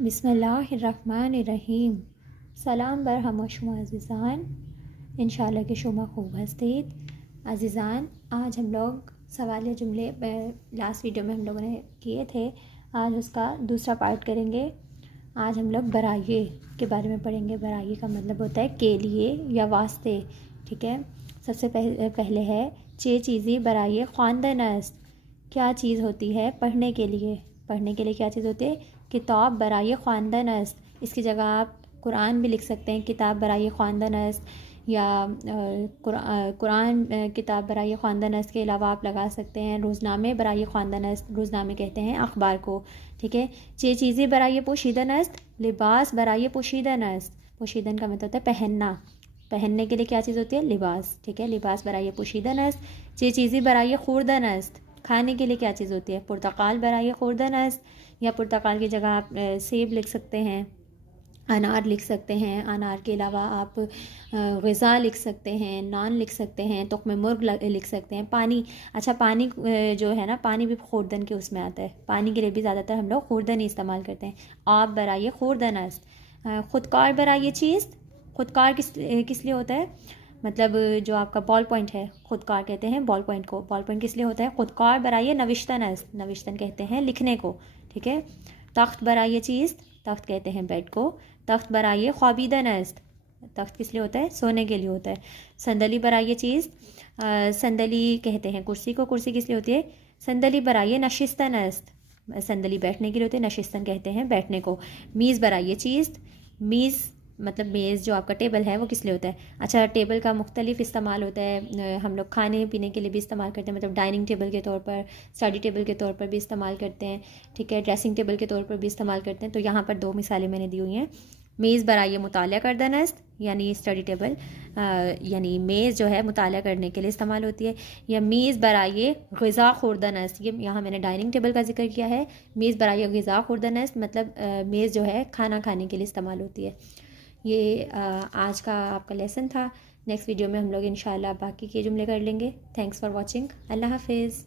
बिस्मिल्लाहिर्रहमानिर्रहीम। सलाम बर हम शुमा अज़ीज़ान, इंशाल्लाह के शुमा खूब हस्तीद। अज़ीज़ान, आज हम लोग सवाल या जुमले लास्ट वीडियो में हम लोगों ने किए थे, आज उसका दूसरा पार्ट करेंगे। आज हम लोग बराए के बारे में पढ़ेंगे। बराए का मतलब होता है के लिए या वास्ते, ठीक है। सबसे पहले है चे चीज़ी बराए ख़्वानदन अस्त। क्या चीज़ होती है पढ़ने के लिए? पढ़ने के लिए क्या चीज़ होती है? किताब बराए ख़्वानदन अस्त। इसकी जगह आप कुरान भी लिख सकते हैं, किताब बराए ख़्वानदन अस्त, या कुरान किताब बराए ख़्वानदन अस्त के अलावा आप लगा सकते हैं रोज़नामे बराए ख़्वानदन अस्त। रोज़नामे कहते हैं अखबार को, ठीक है। चे चीज़ें बराए पोशीदन अस्त, लिबास बराए पोशीदन अस्त। पोशीदन का मतलब होता है पहनना। पहनने के लिए क्या चीज़ होती है? लिबास, ठीक है। लिबास बराए पोशीदन अस्त। चे चीज़ें बराए खुर्दन अस्त। खाने के लिए क्या चीज़ होती है? पुर्तकाल बराए खुर्दन अस्त, या पुर्तकाल की जगह आप सेब लिख सकते हैं, अनार लिख सकते हैं। अनार के अलावा आप ग़िज़ा लिख सकते हैं, नान लिख सकते हैं, तुख्म मुर्ग लिख सकते हैं। पानी, अच्छा पानी जो है ना, पानी भी खुर्दन के उसमें आता है। पानी के लिए भी ज़्यादातर हम लोग खुर्दन ही इस्तेमाल करते हैं। आप बराए खुर्दन अस्त। ख़ुदकार बराए चीज़। ख़ुदकार किस लिए होता है? मतलब जो आपका बॉल पॉइंट है, ख़ुदकार कहते हैं बॉल पॉइंट को। बॉल पॉइंट किस लिए होता है? ख़ुदकार बराए नविश्तन अस्त। नविश्तन कहते हैं लिखने को, ठीक है। तख्त बराए चीज़। तख्त कहते हैं बेड को। तख्त बराए ख्वाबीदन अस्त। तख्त किस लिए होता है? सोने के लिए होता है। संदली बराए चीज़। संदली कहते हैं कुर्सी को। कुर्सी किस लिए होती है? संदली बराए नशिस्तन अस्त। संदली बैठने के लिए होती है, नशिस्तन कहते हैं बैठने को। मीज़ बराए चीज़। मीज़ मतलब मेज़ जो आपका टेबल है वो किस लिए होता है? अच्छा, टेबल का मुख्तलिफ इस्तेमाल होता है। हम लोग खाने पीने के लिए भी इस्तेमाल करते हैं, मतलब डाइनिंग टेबल के तौर पर, स्टडी टेबल के तौर पर भी इस्तेमाल करते हैं, ठीक है। ड्रेसिंग टेबल के तौर पर भी इस्तेमाल करते हैं। तो यहाँ पर दो मिसालें मैंने दी हुई हैं। मेज़ बराए मुताला करदन अस्त, यानी स्टडी टेबल, यानी मेज़ जो है मुताला करने के लिए इस्तेमाल होती है। या मीज़ बराए ग़िज़ा खुर्दन अस्त, ये यहाँ मैंने डाइनिंग टेबल का जिक्र किया है। मीज़ बराए ग़िज़ा खुर्दन अस्त मतलब मेज़ जो है खाना खाने के लिए इस्तेमाल होती है। ये आज का आपका लेसन था। नेक्स्ट वीडियो में हम लोग इंशाल्लाह बाकी के जुमले कर लेंगे। Thanks for watching. अल्लाह हाफिज़।